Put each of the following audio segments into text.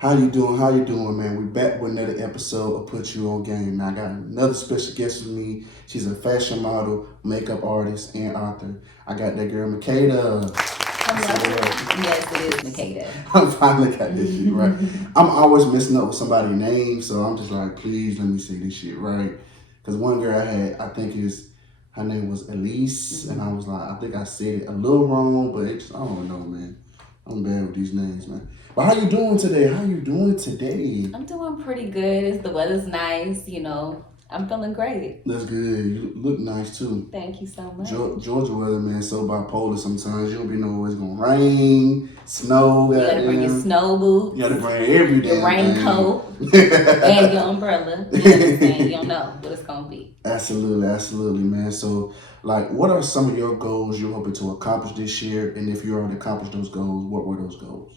How you doing? How you doing, man? We back with another episode of Put You On Game. Now I got another special guest with me. She's a fashion model, makeup artist, and author. I got that girl, MICHADE. Hello. Yes, it is MICHADE. I'm finally got this shit right. I'm always messing up with somebody's name, so I'm just like, please let me say this shit right. Because one girl I had, I think her name was Elise, and I was like, I think I said it a little wrong, but I don't know, man. I'm bad with these names, man. But how you doing today? How you doing today? I'm doing pretty good. The weather's nice, I'm feeling great. That's good. You look nice too. Thank you so much. Georgia weather, man, so bipolar sometimes. You don't be know it's gonna rain, snow. You gotta bring your snow boots. You gotta bring every day. Your raincoat and your umbrella. You understand? You don't know what it's gonna be. Absolutely, man. So, like, what are some of your goals you're hoping to accomplish this year? And if you already accomplished those goals, what were those goals?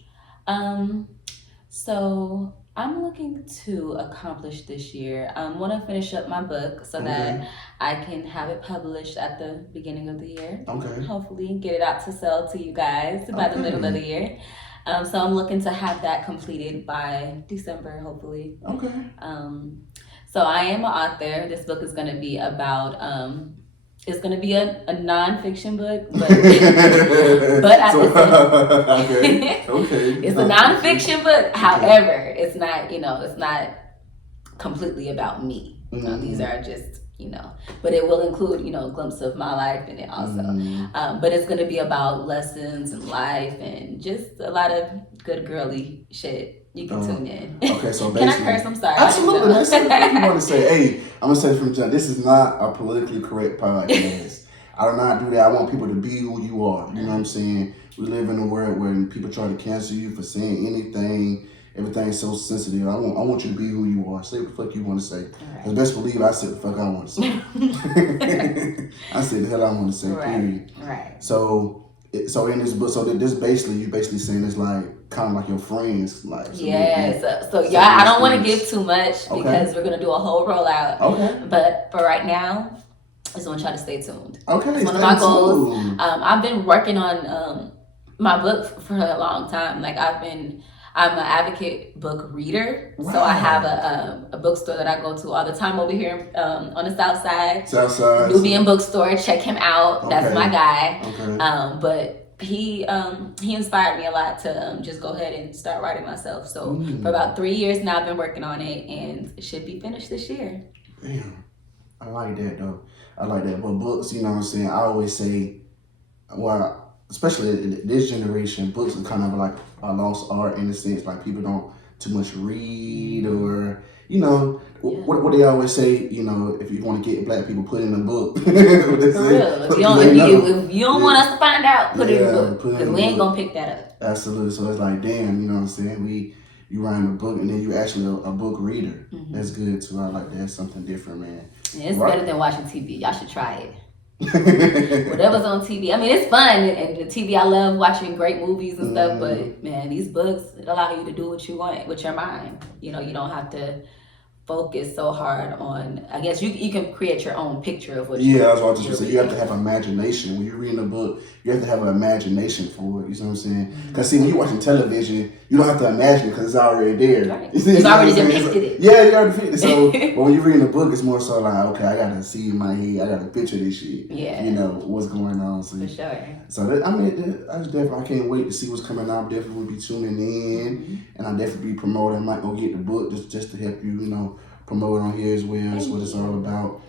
So I'm looking to accomplish this year. I want to finish up my book so that I can have it published at the beginning of the year. Okay. Hopefully get it out to sell to you guys by the middle of the year. So I'm looking to have that completed by December, hopefully. Okay. So I am an author. This book is going to be about it's going to be a nonfiction book, but at the same okay. It's a nonfiction book. However, it's not, it's not completely about me. These are just, but it will include, a glimpse of my life in it also. But it's going to be about lessons and life and just a lot of good girly shit. You can tune in. Okay, so basically, can I curse? I'm sorry. Absolutely. That's what you want to say. Hey, I'm gonna say from John, this is not a politically correct podcast. I do not do that. I want people to be who you are. You know what I'm saying? We live in a world where people try to cancel you for saying anything. Everything's so sensitive. I want you to be who you are. Say what the fuck you want to say. Because best believe I said the fuck I want to say. I said the hell I want to say. Period. Right. So in this book, so this basically you basically saying it's like kind of like your friends, like so yeah, I don't want to give too much because we're gonna do a whole rollout. Okay. But for right now, I just want to try to stay tuned. Okay. It's one of my goals. I've been working on my book for a long time. Like I'm an advocate book reader. Wow. So I have a bookstore that I go to all the time over here on the South Side. Nubian Bookstore. Check him out. That's my guy. Okay. But he inspired me a lot to just go ahead and start writing myself. So for about 3 years now, I've been working on it, and it should be finished this year. Damn, I like that though. I like that. But books, you know what I'm saying? I always say, well, especially in this generation, books are kind of like a lost art in a sense. Like people don't too much read, or what they always say. If you want to get black people, put in a book. For real. If you don't want us to find out, put it in a book, because we ain't gonna pick that up. Absolutely. So it's like, damn, you know what I'm saying? You writing a book and then you actually a book reader. That's good too. I like that. Something different, man. Yeah, it's better than watching TV. Y'all should try it. Whatever's on TV. I mean, it's fun, and the TV, I love watching great movies and stuff, but man, these books, it allow you to do what you want with your mind. You don't have to focus so hard on, I guess you can create your own picture of what I was about to say, you have to have imagination. When you're reading a book, you have to have an imagination for it. You know what I'm saying? Because see, when you're watching television, you don't have to imagine it because it's already there. Right. It's already depicted it. Yeah, you already depicted it. So, but when you're reading a book, it's more so like, okay, I got to see in my head, I got to picture this shit. Yeah. What's going on. So, for sure. So, I can't wait to see what's coming out. Definitely will be tuning in, and I'll definitely be promoting. I might go get the book just to help you, promote on here as well. That's what it's all about,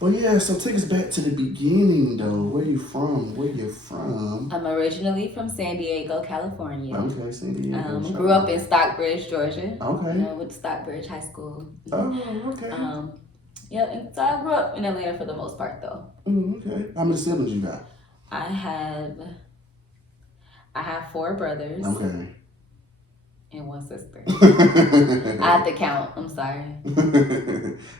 But yeah, so take us back to the beginning though. Where you from? I'm originally from San Diego, California. Okay, San Diego. Grew up in Stockbridge, Georgia. Okay. With Stockbridge High School. Oh, okay. And so I grew up in Atlanta for the most part though. Okay. How many siblings you got? I have 4 brothers. Okay. And 1 sister. I have to count. I'm sorry.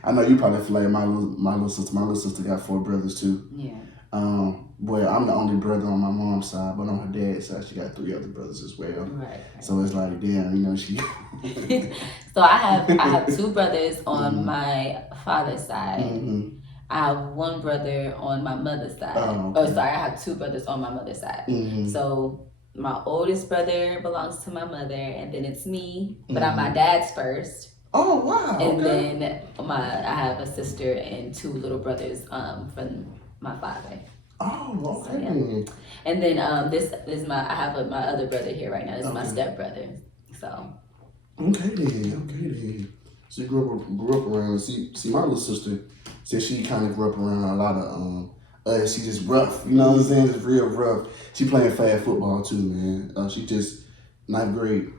I know you probably feel like my little sister. My little sister got 4 brothers too. Yeah. Well, I'm the only brother on my mom's side, but on her dad's side, she got 3 other brothers as well. Right. So it's like, damn, she. So I have 2 brothers on my father's side. I have 1 brother on my mother's side. Oh, okay. I have 2 brothers on my mother's side. So my oldest brother belongs to my mother, and then it's me, but I'm my dad's first. Oh wow! And okay. then I have a sister and 2 little brothers from my father. Oh, okay. So, yeah. And then this is my my other brother here right now. This is my stepbrother. So. Okay then. So you grew up around. See, my little sister said she kind of grew up around a lot of she just rough. You know what I'm saying? Just real rough. She playing flag football too, man. She just 9th grade,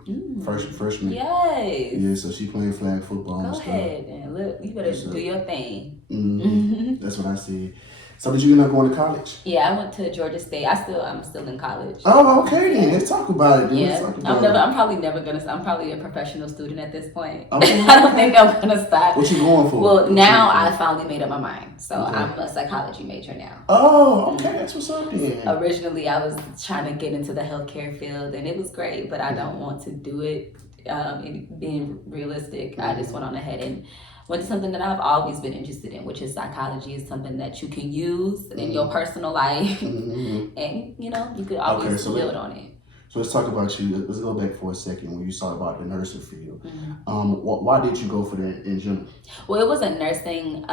freshman. Yes. Yeah, so she playing flag football. Go ahead and look. You better do your thing. That's what I said. So did you end up going to college? Yeah, I went to Georgia State. I'm still in college. Oh, okay then. Let's talk about it. Then. Yeah, I'm probably never gonna. I'm probably a professional student at this point. Okay. I don't think I'm gonna stop. What you going for? Well, now I finally made up my mind. So I'm a psychology major now. Oh, okay. That's what's up then. Originally, I was trying to get into the healthcare field, and it was great, but I don't want to do it. Being realistic, I just went on ahead and went to something that I've always been interested in, which is psychology. Is something that you can use in your personal life, and you could always build on it. So let's talk about you. Let's go back for a second when you talk about the nursing field. Why did you go for that in general? Well, it wasn't nursing.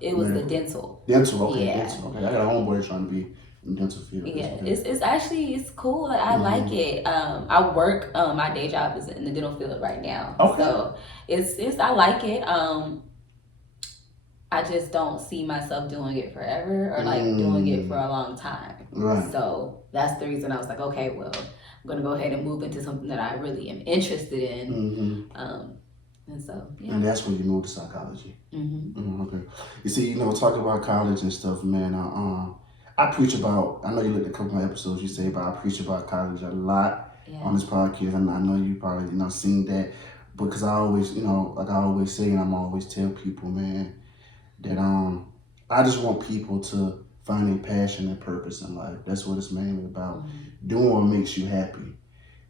It was the dental. Dental, okay. Yeah. Dental, okay. I got a homeboy trying to be in dental field. Yeah, it's cool. Like, I like it. I work. My day job is in the dental field right now. Okay. So it's I like it. I just don't see myself doing it forever or like doing it for a long time. Right. So that's the reason I was like, okay, well, I'm gonna go ahead and move into something that I really am interested in. And so, yeah. And that's when you moved to psychology. Okay. You see, talking about college and stuff, man. I preach about. I know you looked at a couple of episodes. You say about I preach about college a lot on this podcast, and I know you probably seen that. Because I always, like I always say, and I'm always tell people, man, that I just want people to find a passion and purpose in life. That's what it's mainly about. Doing what makes you happy.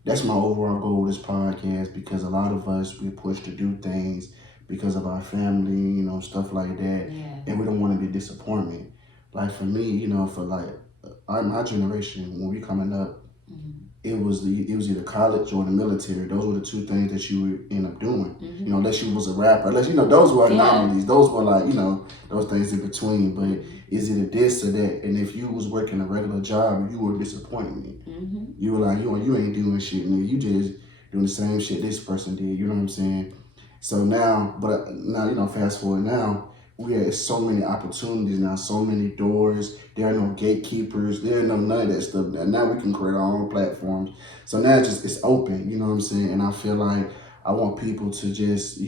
That's my overall goal with this podcast, because a lot of us, we're pushed to do things because of our family, stuff like that. Yeah. And we don't want to be disappointed. Like for me, for like my generation, when we coming up, it was either college or the military. Those were the 2 things that you would end up doing. Unless you was a rapper, unless those were anomalies. Those were like those things in between. But is it a this or that? And if you was working a regular job, you were disappointing me. You were like you ain't doing shit, nigga. You just doing the same shit this person did. You know what I'm saying? So now, fast forward now. We have so many opportunities now, so many doors. There are no gatekeepers. There are none of that stuff. Now we can create our own platforms. So now it's open, you know what I'm saying? And I feel like I want people to just,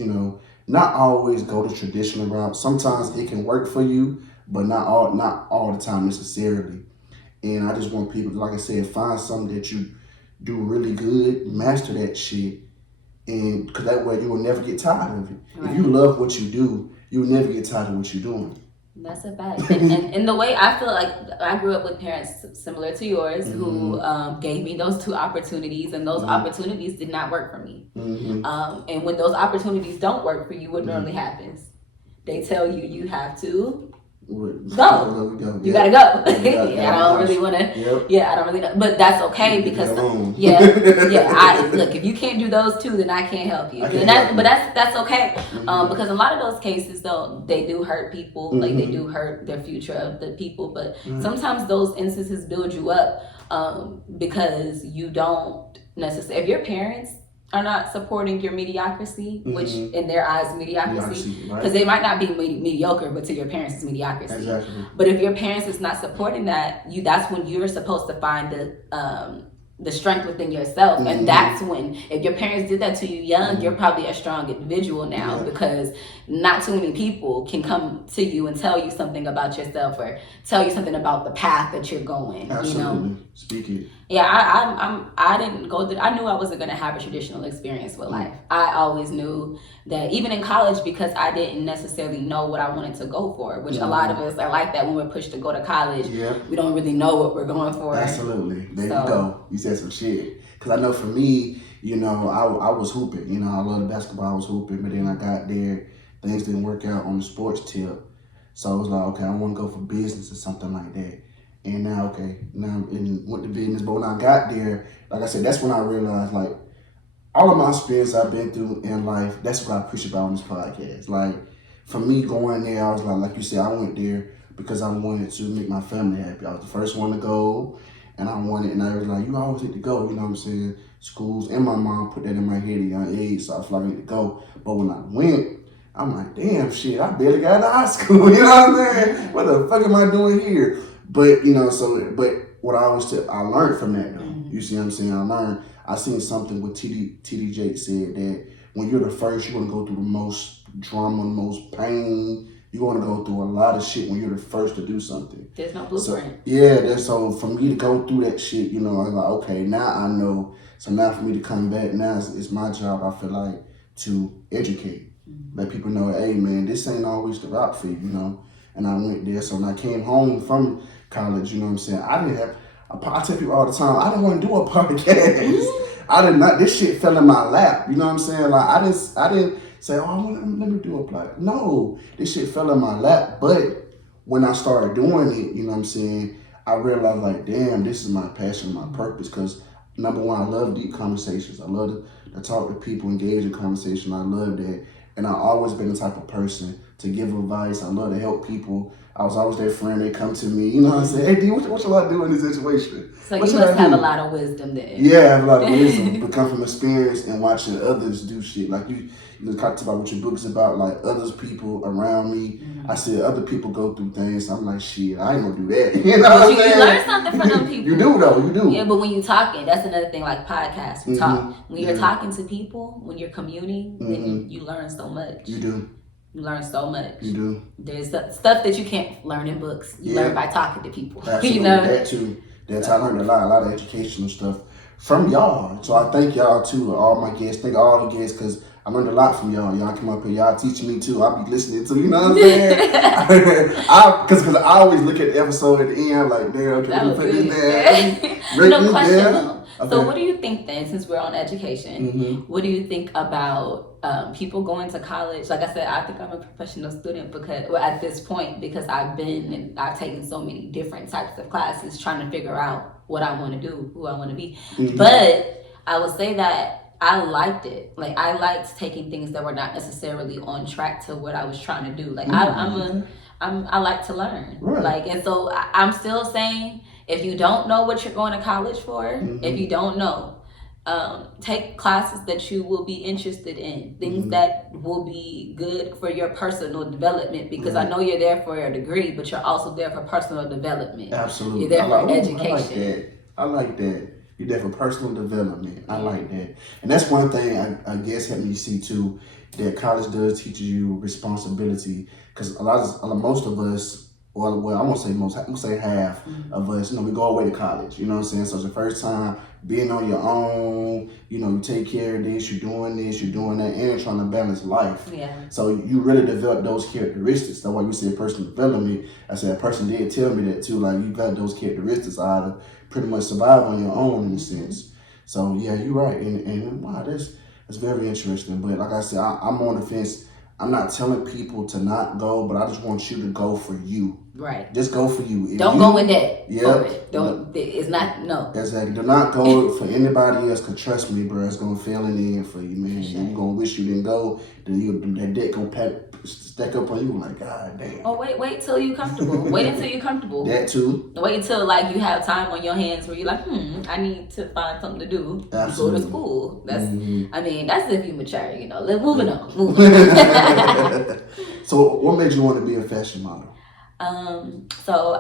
not always go the traditional route. Sometimes it can work for you, but not all the time necessarily. And I just want people, like I said, find something that you do really good, master that shit, and because that way you will never get tired of it. Right. If you love what you do, you'll never get tired of what you're doing. That's a fact. And the way I feel like I grew up with parents similar to yours who gave me those 2 opportunities, and those opportunities did not work for me. And when those opportunities don't work for you, what normally happens? They tell you have to go. You gotta go. I don't really want to. Yeah, I don't really know, but that's okay because look, if you can't do those 2, then I can't help you. But that's okay because a lot of those cases though, they do hurt people. Like they do hurt their future of the people. But sometimes those instances build you up because you don't necessarily. If your parents are not supporting your mediocrity, which in their eyes mediocrity, because they might not be mediocre, but to your parents it's mediocrity. Exactly. But if your parents is not supporting that, that's when you're supposed to find the strength within yourself. And that's when, if your parents did that to you young, you're probably a strong individual now because not too many people can come to you and tell you something about yourself or tell you something about the path that you're going. Absolutely. Speak it. Yeah, I didn't go through. I knew I wasn't gonna have a traditional experience with life. I always knew that, even in college, because I didn't necessarily know what I wanted to go for, which a lot of us are like that when we're pushed to go to college. We don't really know what we're going for. Absolutely. There you go. You said some shit. Because I know for me, I was hooping. I love basketball. I was hooping, but then I got there, things didn't work out on the sports tip. So I was like, okay, I want to go for business or something like that. And now, went to business. But when I got there, like I said, that's when I realized, like, all of my experience I've been through in life, that's what I preach about on this podcast. Like, for me going there, I was like you said, I went there because I wanted to make my family happy. I was the first one to go, and I wanted, and I was like, you always need to go, you know what I'm saying? Schools, and my mom put that in my head at a young age, so I was like, I need to go. But when I went, I'm like, damn, shit, I barely got out of high school, you know what I'm saying? What the fuck am I doing here? But, but what I always said, I learned from that, though. You see what I'm saying? I seen something with TD Jake said that when you're the first, you're going to go through the most drama, the most pain. You're going to go through a lot of shit when you're the first to do something. There's no blueprint. So for me to go through that shit, I was like, okay, now I know. So now for me to come back, now it's my job, I feel like, to educate. Let people know, hey, man, this ain't always the route for you, And I went there. So when I came home from college, you know what I'm saying, I tell people all the time, I didn't want to do a podcast. I did not. This shit fell in my lap. You know what I'm saying? Like I didn't say, oh, let me do a podcast. No, this shit fell in my lap. But when I started doing it, you know what I'm saying, I realized like, damn, this is my passion, my purpose. Because number one, I love deep conversations. I love to talk to people, engage in conversation. I love that, and I've always been the type of person to give advice. I love to help people. I was always their friend. They come to me, you know what I'm saying? Hey, D, what should I do in this situation? So you must have a lot of wisdom there. Yeah, I have a lot of wisdom, but come from experience and watching others do shit. Like you talked about what your book's about, like others people around me. I see other people go through things. I'm like, shit, I ain't gonna do that. You know what I'm saying? You learn something from them people. You do though, you do. Yeah, but when you talking, that's another thing. Like podcasts, we talk. When you're talking to people, when you're communing, then you learn so much. You do. You learn so much. You do. There's stuff that you can't learn in books. You learn by talking to people. Absolutely. That too. That's how I learned a lot of educational stuff from y'all. So I thank y'all too, all my guests. Thank all the guests because I learned a lot from y'all. Y'all come up here, y'all teaching me too. I'll be listening to, you know what I'm saying? Because I always look at the episode at the end, like, damn, can we put this there? No question though. Okay. So what do you think then, since we're on education, what do you think about people going to college? Like I said, I think I'm a professional student because at this point, because I've taken so many different types of classes trying to figure out what I want to do, who I want to be. But I will say that I liked it. Like I liked taking things that were not necessarily on track to what I was trying to do. Like I like to learn. Right. Like, and so I'm still saying, if you don't know what you're going to college for, if you don't know, take classes that you will be interested in, things that will be good for your personal development, because I know you're there for a degree, but you're also there for personal development. Absolutely. You're there for education. I like that. You're there for personal development. I like that. And that's one thing I guess helped me see too, that college does teach you responsibility, because most of us, well, I won't say most, I'm gonna say half of us, we go away to college, you know what I'm saying? So it's the first time being on your own, you take care of this, you're doing that, and you're trying to balance life. Yeah. So you really develop those characteristics. That's why you say personal development. I said a person did tell me that too, like you got those characteristics how to pretty much survive on your own in a sense. So yeah, you're right. And wow, that's very interesting. But like I said, I'm on the fence. I'm not telling people to not go, but I just want you to go for you. Right. Just go for you. Don't go in debt. Yeah. It's not, no. Exactly. Do not go for anybody else, because trust me, bro, it's going to fail in the end for you, man. Sure. You're going to wish you didn't go. Then that debt going to stack up on you like, God damn. Oh, wait till you're comfortable. Wait until you're comfortable. That too. Wait until you have time on your hands where you're like, I need to find something to do. Absolutely. Go to school. That's, that's if you mature, Moving on. So what made you want to be a fashion model? So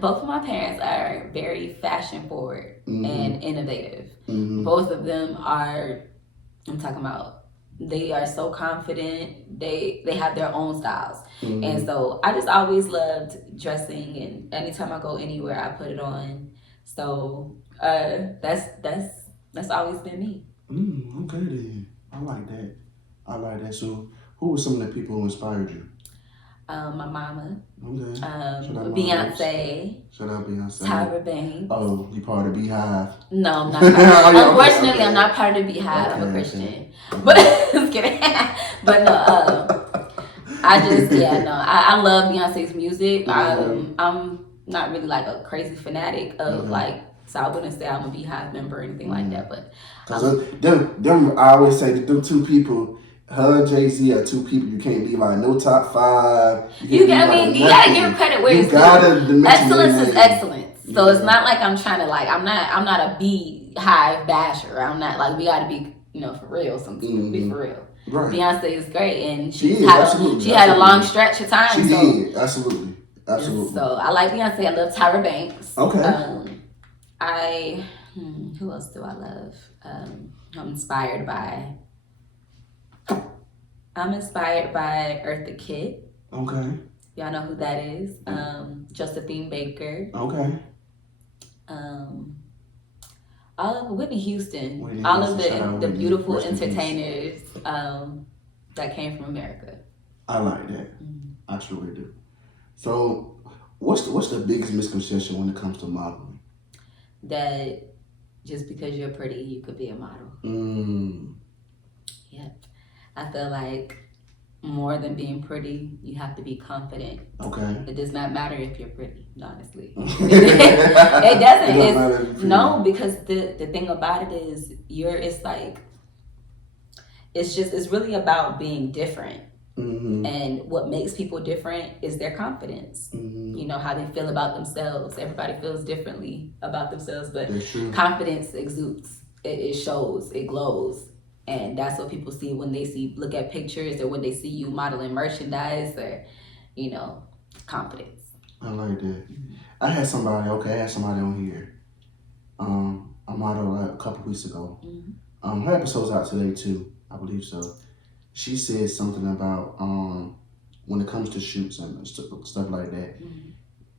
both of my parents are very fashion forward and innovative. Both of them are, I'm talking about, they are so confident. They have their own styles. And so I just always loved dressing, and anytime I go anywhere, I put it on. So that's always been me. Okay then. I like that. So who were some of the people who inspired you? My mama. Okay. Beyonce. Shout out Beyonce. Tyra Banks. Oh, you part of the Beehive? No, I'm not. Unfortunately, I'm not part of the Beehive. I'm a Christian. Okay. But just kidding. But no, I love Beyonce's music. I'm not really like a crazy fanatic of like, so I wouldn't say I'm a Beehive member or anything like that, but. Because them, I always say that them two people, her and Jay-Z are two people you can't leave out no top 5. You gotta give credit where it's due. Excellence is excellence. So it's not like I'm trying to like, I'm not a Beehive basher. I'm not like, we gotta be, for real, be for real. Right. Beyonce is great, and she had a long stretch of time. She did, absolutely. So I like Beyonce. I love Tyra Banks. Okay. Who else do I love? I'm inspired by Eartha Kitt. Okay. Y'all know who that is. Josephine Baker. Okay. All of Whitney Houston. All of the beautiful entertainers that came from America. I like that. I truly do. So, what's the biggest misconception when it comes to modeling? That just because you're pretty, you could be a model. Yeah. I feel like more than being pretty, you have to be confident. Okay. It does not matter if you're pretty, honestly. It doesn't. No, because the thing about it is it's really about being different. And what makes people different is their confidence. How they feel about themselves. Everybody feels differently about themselves, but confidence exudes. It shows, it glows. And that's what people see when they look at pictures or when they see you modeling merchandise or, confidence. I like that. I had somebody on here. I modeled like a couple weeks ago. Her episode's out today too, I believe so. She said something about when it comes to shoots and stuff like that,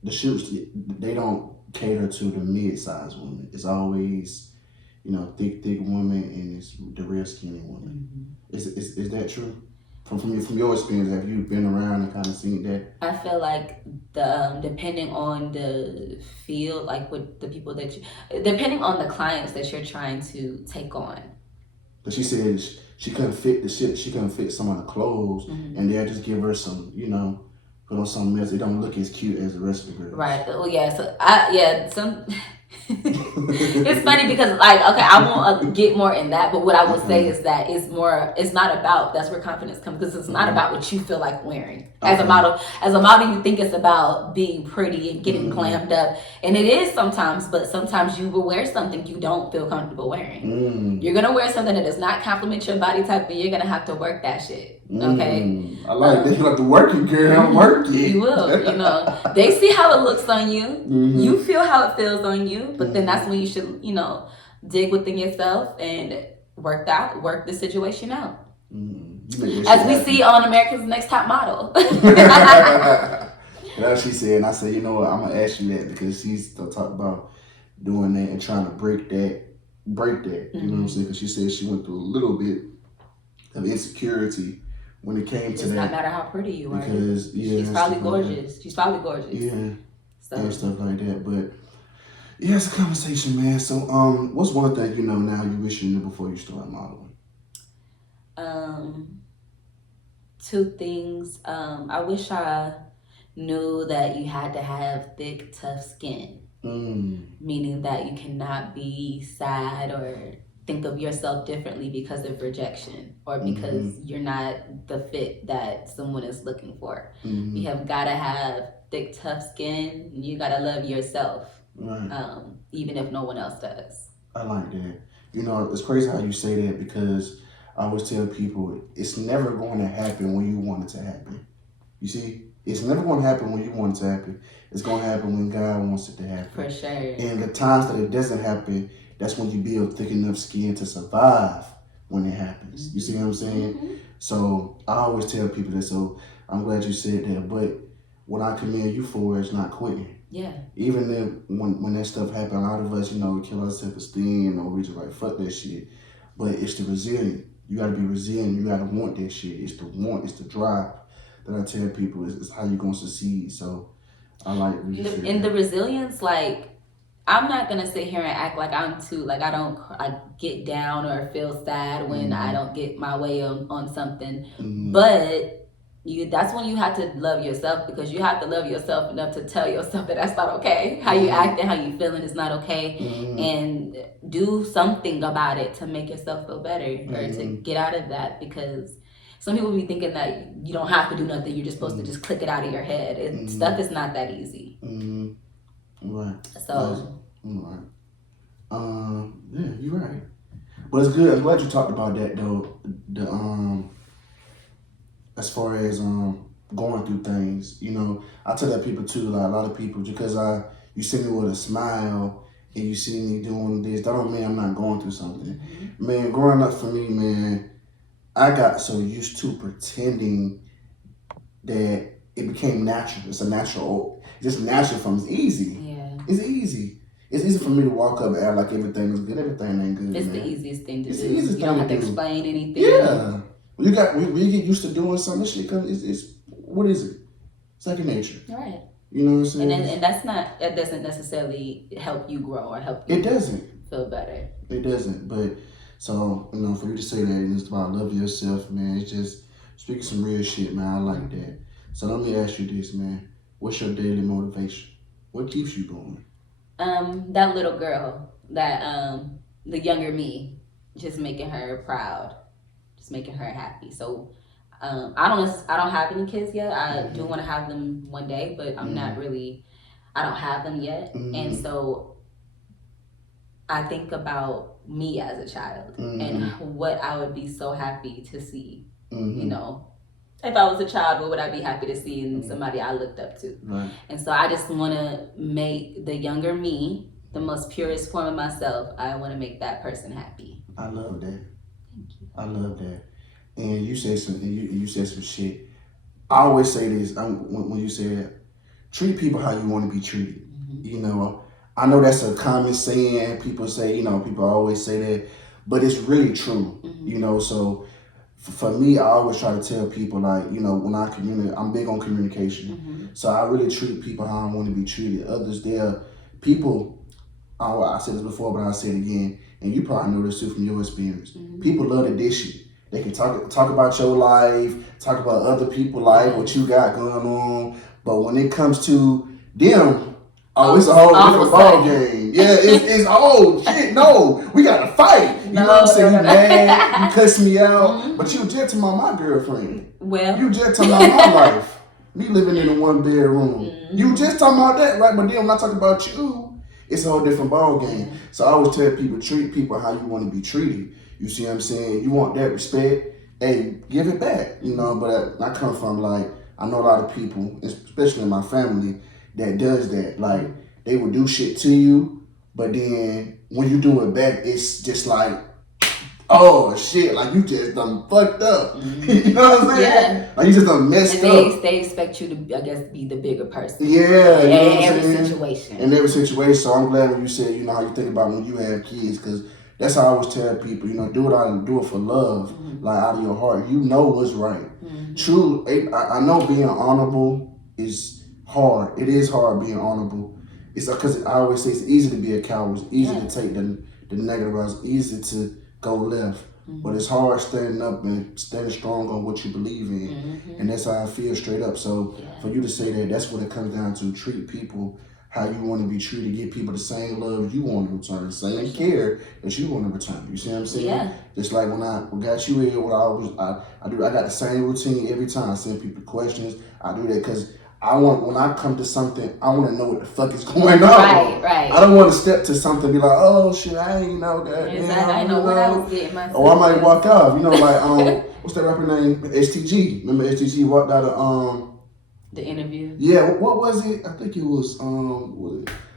the shoots, they don't cater to the mid-sized women. It's always, thick women and it's the real skinny women. Is that true? From your experience, have you been around and kind of seen that? I feel like depending on the field, like with the people depending on the clients that you're trying to take on. But she said she couldn't fit the shit. She couldn't fit some of the clothes, and they'll just give her some, put on something else. It don't look as cute as the rest of the girls. Right. Well, yeah. So some. It's funny because I won't get more in that, but what I will say is that it's not about, that's where confidence comes, because it's not about what you feel like wearing. As a model, you think it's about being pretty and getting glammed up, and it is sometimes, but sometimes you will wear something you don't feel comfortable wearing. You're gonna wear something that does not compliment your body type, and you're gonna have to work that shit. Okay. I like that. You have to work it, girl. Work it. You will. They see how it looks on you. You feel how it feels on you. But then that's when you should, dig within yourself and work the situation out. As we see on America's Next Top Model. That's what she said, and I said, I'm gonna ask you that because she's talking about doing that and trying to break that. You know what I'm saying? Because she said she went through a little bit of insecurity when it came to that. It does not matter how pretty you are. Because she's probably gorgeous. She's probably gorgeous. Yeah. And stuff like that. But yeah, it's a conversation, man. So what's one thing now you wish you knew before you started modeling? Two things. I wish I knew that you had to have thick, tough skin. Meaning that you cannot be sad or think of yourself differently because of rejection or because you're not the fit that someone is looking for. You have got to have thick, tough skin. You got to love yourself, even if no one else does. I like that. It's crazy how you say that because I always tell people it's never going to happen when you want it to happen. You see? It's never going to happen when you want it to happen. It's going to happen when God wants it to happen. For sure. And the times that it doesn't happen, that's when you build thick enough skin to survive when it happens. You see what I'm saying? So I always tell people that. So I'm glad you said that. But what I commend you for is not quitting. Yeah. Even then, when that stuff happens, a lot of us, we kill our self-esteem or we just like, fuck that shit. But it's the resilient. You got to be resilient. You got to want that shit. It's the drive that I tell people is how you're going to succeed. So I like in the resilience, I'm not going to sit here and act like I'm too, I get down or feel sad when I don't get my way on something. But that's when you have to love yourself, because you have to love yourself enough to tell yourself that that's not okay. How you acting, how you feeling is not okay, and do something about it to make yourself feel better or to get out of that. Because some people be thinking that you don't have to do nothing. You're just supposed to just click it out of your head. Stuff is not that easy. Right. So. Right. Yeah, you're right. But it's good. I'm glad you talked about that though. As far as going through things, you know, I tell that people too. Like a lot of people, because you see me with a smile and you see me doing this, that don't mean I'm not going through something. Man, growing up for me, man, I got so used to pretending that it became natural. It's a natural, just natural from. It's easy. Yeah. It's easy. It's easy for me to walk up and act like everything is good. Everything ain't good. It's man. the easiest thing to It's do. The easiest you don't thing have to do. explain anything. Yeah. We get used to doing something. Shit comes. It's what is it? Second nature. Right. You know what I'm saying? And that doesn't necessarily help you grow or help you. It doesn't feel better. It doesn't. But so you know, for you to say that it's about love yourself, man. It's just speaking some real shit, man. I like that. So let me ask you this, man. What's your daily motivation? What keeps you going? That little girl, that the younger me, just making her proud, just making her happy. So I don't have any kids yet. I do want to have them one day, but I'm not really. I don't have them yet, and so I think about me as a child and what I would be so happy to see. You know, if I was a child, what would I be happy to see in somebody I looked up to? Right. And so I just want to make the younger me, the most purest form of myself. I want to make that person happy. I love that. Thank you. I love that. And you said some. You said some shit. I always say this when you said, treat people how you want to be treated. You know, I know that's a common saying. People say, you know, people always say that, but it's really true. You know, so for me, I always try to tell people, like, you know, when I communicate, I'm big on communication. So I really treat people how I want to be treated. Others, people, I said this before, but I'll say it again, and you probably know this too from your experience. People love to dish you. They can talk about your life, talk about other people's life, what you got going on. But when it comes to them, it's a whole different ball game. Yeah, it's shit. No, we gotta fight. You know what I'm saying? You mad, you cuss me out, but you just talking about my girlfriend. Well, you just talking about my life. Me living in a one bedroom. You just talking about that, right? But then when I talk about you, it's a whole different ball game. So I always tell people, treat people how you want to be treated. You see what I'm saying? You want that respect, hey, give it back. You know, but I come from, like, I know a lot of people, especially in my family, that does that. Like, they will do shit to you, but then when you do it back, it's just like, oh shit, like you just done fucked up. You know what I'm saying? Yeah. Like you just done messed up. They expect you to, I guess, be the bigger person. Yeah. In every situation. In every situation. So I'm glad when you said, you know, how you think about when you have kids, because that's how I always tell people, you know, do it for love, like out of your heart. You know what's right. True, I know being honorable is hard. It is hard being honorable. It's because I always say it's easy to be a coward. It's easy to take the negative route. It's easy to go left. But it's hard standing up and standing strong on what you believe in. And that's how I feel straight up. So for you to say that, that's what it comes down to. Treat people how you want to be treated. Give people the same love you want to return, the same care that you want to return. You see what I'm saying? Yeah. Just like when I got you here, I got the same routine every time. I send people questions. I do that because when I come to something, I want to know what the fuck is going on. Right. I don't want to step to something and be like, oh shit, I ain't know that. Exactly. I know what I was getting myself. Or I might walk off. You know, like what's that rapper name? STG. Remember STG walked out of the interview? Yeah, what was it? I think it was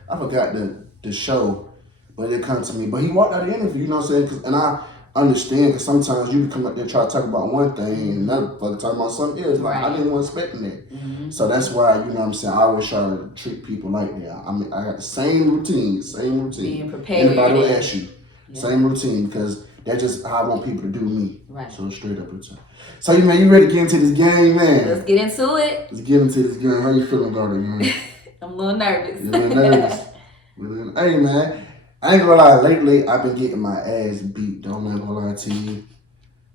I forgot the show, but it comes to me. But he walked out of the interview, you know what I'm saying? And I understand, because sometimes you come up there try to talk about one thing and another fucker talking about something else. Like, I didn't want expecting that. So that's why, you know what I'm saying, I always try to treat people like that. I mean, I got the same routine. Being prepared. Anybody will ask you. Same routine, because that's just how I want people to do me. Right. So straight up routine. So, you ready to get into this game, man? Let's get into it. Let's get into this game. How you feeling about it, man? I'm a little nervous. You're a little nervous. Hey, man. I ain't gonna lie. Lately, I've been getting my ass beat. Though, I'm not gonna lie to you.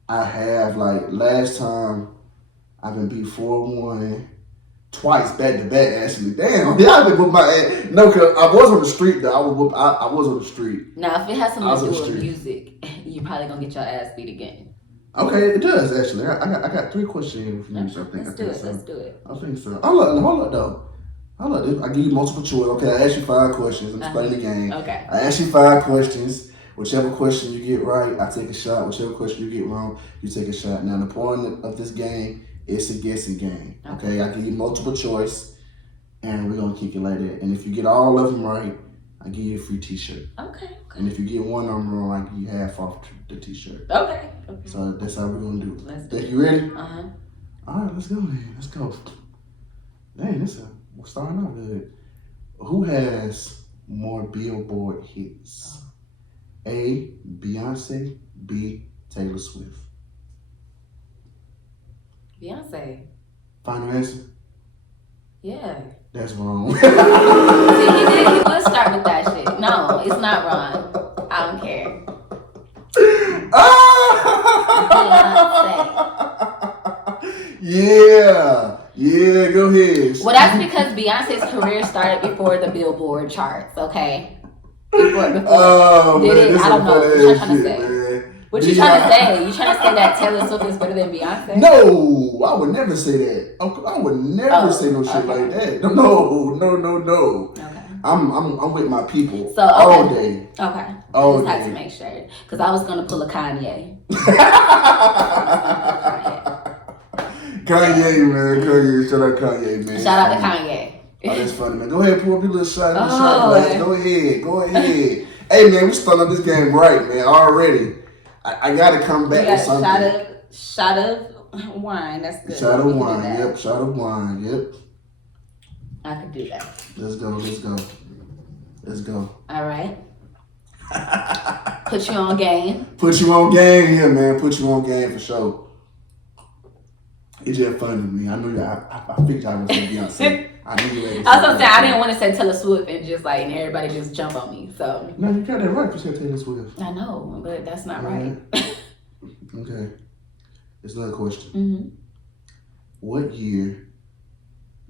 I have, like, last time I've been beat 4-1 twice back to back. Actually, damn, yeah, I've been whooping my ass. No, cause I was on the street though. I was on the street. Now, if it has something to do with music, you're probably gonna get your ass beat again. Okay, it does actually. I got 3 questions for you. Okay, So let's do it. I think so. Hold up though. Hold up. I give you multiple choice. Okay, I ask you 5 questions. I'm playing the game. Okay. I ask you 5 questions. Whichever question you get right, I take a shot. Whichever question you get wrong, you take a shot. Now, the point of this game is a guessing game. Okay, I give you multiple choice, and we're gonna kick it like that. And if you get all of them right, I give you a free T-shirt. Okay. And if you get one of them wrong, I give you half off the T-shirt. Okay. So that's how we're gonna do it. Let's do it. You ready? Uh-huh. All right, let's go, man. Let's go. Dang, we're starting off good. Who has more Billboard hits? A, Beyonce. B, Taylor Swift. Beyonce. Final answer? Yeah. That's wrong. See, he would start with that shit. No, it's not wrong. I don't care. Beyonce. Yeah, go ahead. Well, that's because Beyonce's career started before the Billboard charts, okay? Before. Oh, did man, it? I don't know. What you trying to say? Man. What you trying to say? You trying to say that Taylor Swift is better than Beyonce? No, I would never say that. I would never say no shit like that. No. Okay. I'm with my people all day. Okay. All I just day. had to make sure because I was gonna pull a Kanye. Kanye, man. Shout out Kanye, man. Shout out to Kanye. Oh, that's funny, man. Go ahead, pull up your little shot. Go ahead. Hey, man, we starting up this game right, man. Already. I gotta come back with something. Shot of wine. That's good. Shot of wine. Yep. Shot of wine. Yep. I could do that. Let's go. All right. Put you on game. Put you on game here, man. Put you on game for sure. It's just funny to me. I knew that. I figured I was gonna Beyonce. I knew you. I was gonna say I didn't want to say Taylor Swift and just and everybody just jump on me. So. No, you got that right. You said Taylor Swift. I know, but that's not right. Okay. There's another question. Mm-hmm. What year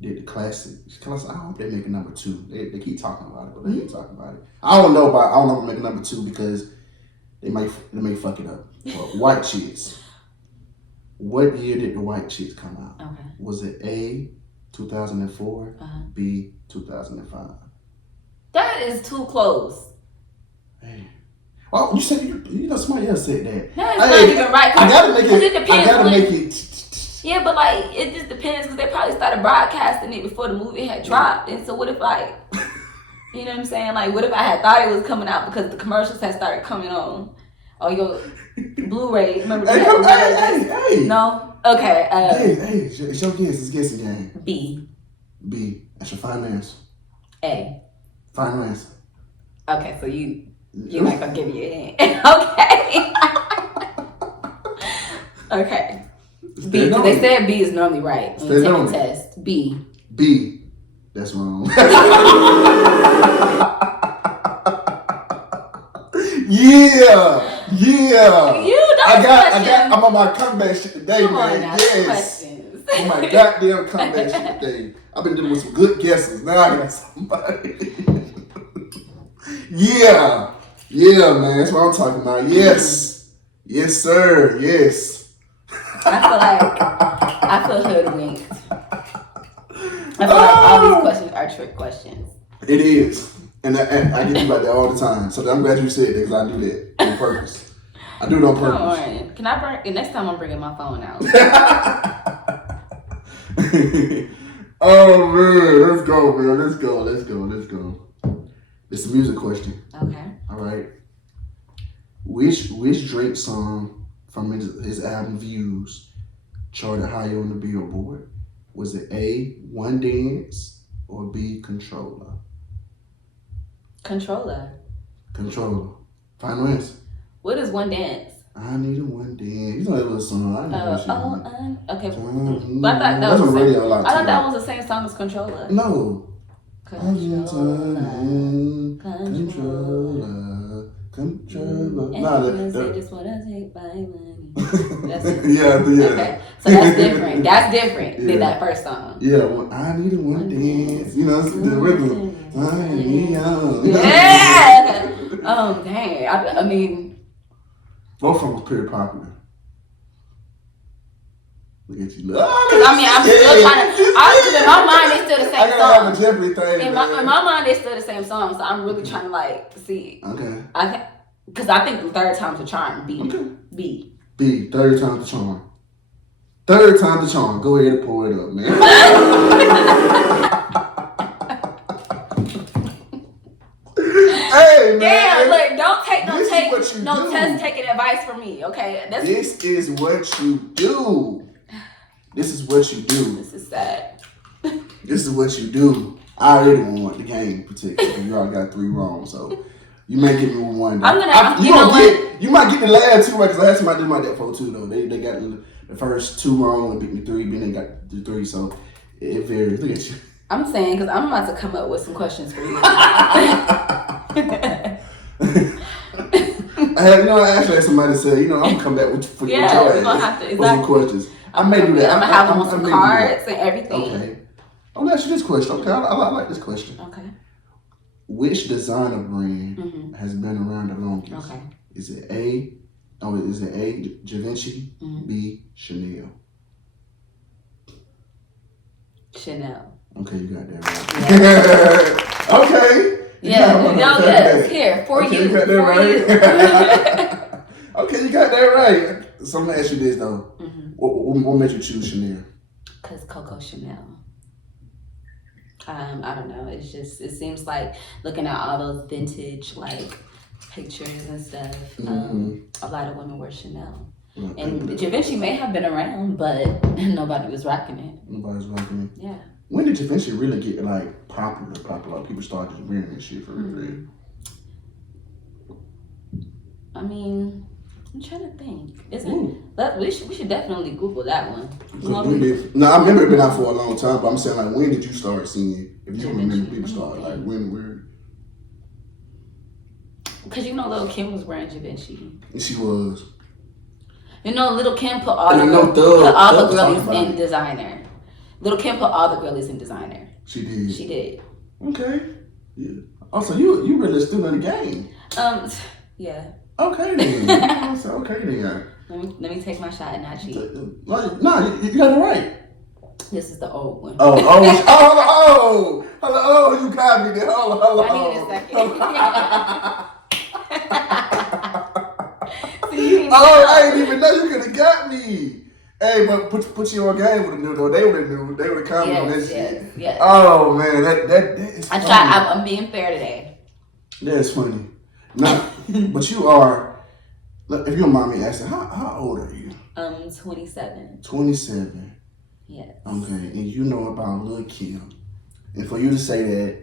did the classic? I hope they make a number 2. They keep talking about it, but they ain't talking about it. I don't know if they make a number 2 because they may fuck it up. White Chicks. What year did the White Chicks come out? Okay. Was it A, 2004, B, 2005? That is too close. Hey. Oh, you said you know somebody else said that. That is not even right. I gotta make it. It depends. I gotta make it. Yeah, but it just depends because they probably started broadcasting it before the movie had dropped. And so what if you know what I'm saying? What if I had thought it was coming out because the commercials had started coming on your Blu-ray? Remember that? Hey. No? Okay. Hey, it's your guess. It's guessing game. B. That's your final answer. A. Final answer. Okay, so you're not gonna give me a hint. Okay. Okay. B, because they said B is normally right when you take a test. B. That's wrong. Yeah. I'm on my comeback shit today, man. Yes. Oh my goddamn comeback shit today. I've been dealing with some good guesses. Now I got somebody. Yeah, man. That's what I'm talking about. Yes, sir. Yes. I feel hoodwinked. I feel like all these questions are trick questions. It is. And I get you about that all the time. So I'm glad you said that because I do that on purpose. I do it on purpose. All right. Can I next time I'm bringing my phone out. Oh man, let's go, man. Let's go. It's a music question. Okay. All right. Which Drake song from his album Views charted higher on the Billboard? Was it A, One Dance, or B, Controller? Controller. Final answer. What is One Dance? I need a one dance. You know that little song. I know that shit. Okay. Mm-hmm. But I thought That's on radio a lot. I thought that was the same song as Controller. No. Controller. Controller. And they just wanna take my money. That's it. Yeah. Okay. So So that's different. That's different than that first song. Yeah, well, I need one dance. You know, it's the rhythm. Yeah. Oh, dang. I mean, both of them was pretty popular. Look at you. I mean, I'm still trying to. Because in my mind, it's still the same I gotta song. have a Jeopardy thing. In my mind, it's still the same song. So I'm really trying to like see. Okay. Because I think the third time's a charm. B. Okay. B. Third time's the charm. Third time's the charm. Go ahead and pull it up, man. Hey, man. Damn, look, don't take no test taking advice from me, okay? This is what you do. This is what you do. This is sad. This is what you do. I already won the game, particularly. You already got 3 wrong, so you may give me one. You might get the last 2 right, because I had somebody do my deck 4-2 though. They got the first 2 wrong and beat me 3, then they got the 3, so it varies. Look at you. I'm saying, because I'm about to come up with some questions for you. I actually had somebody say, I'm gonna come back for your ass. We're gonna have to. Exactly. Some questions. I may do that. I'm gonna have them on some cards and everything. Okay. I'm gonna ask you this question. Okay, I like this question. Okay. Which designer brand has been around the longest? Okay. Is it A, Givenchy, B, Chanel? Chanel. Okay, you got that right. Okay. Yes. Here, for you. You got that right. Okay, you got that right. So I'm gonna ask you this though. What made you choose Chanel? Because Coco Chanel. I don't know. It seems like looking at all those vintage like pictures and stuff. A lot of women wear Chanel. And Givenchy may have been around, but nobody was rocking it. Nobody's rocking it. Yeah. When did Givenchy really get like popular? People started just wearing this shit for real. I mean, I'm trying to think. We should definitely Google that one. No, I remember it been out for a long time, but I'm saying like, when did you start seeing? If you remember, people started like where? Because Lil' Kim was wearing Givenchy. She was. Lil' Kim put all the girlies in designer. Lil' Kim put all the girlies in designer. She did. She did. Okay. Yeah. Also, you really still in the game. Yeah. Okay then. Okay then. Let me take my shot and not cheat. No, you got it right. This is the old one. Oh, you got me there. Hello. I needed a second. I didn't even know you could have got me. Hey, but put you on game with the new though. They would have knew. They would have commented on this shit. Yes. Oh man, that is funny. I'm being fair today. That's funny. No, but you are. If you don't mind me asking, how old are you? 27. 27. Yes. Okay, and you know about Lil' Kim. And for you to say that,